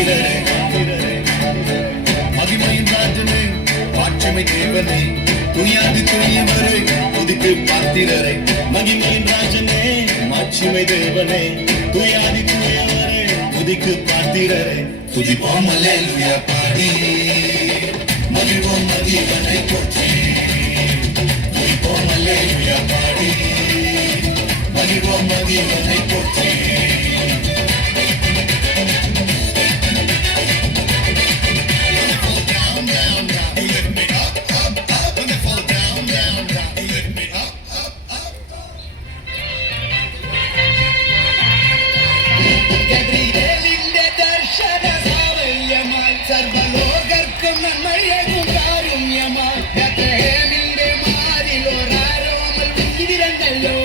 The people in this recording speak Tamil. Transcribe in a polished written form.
பாத்திரரே மகிமையின் ராஜனே மாட்சிமை தேவனே துணியாது துணியவரே துதிக்கு பாத்திரரே மகிமையின் ராஜனே மாட்சிமை தேவனே துணியாது துணியவரே துதிக்கு பாத்திரரே துதிப்போம் அல்லேலூயா பாடி மகிழ்வோம் மதியவனை போற்றி துதிப்போம் அல்லேலூயா பாடி மகிழ்வோம் மதியவனை போற்றி സർവലോകർക്കും നന്മയേകും കാരുണ്യമായി മാറിലോരാരോമൽ വിരങ്ങല്ലോ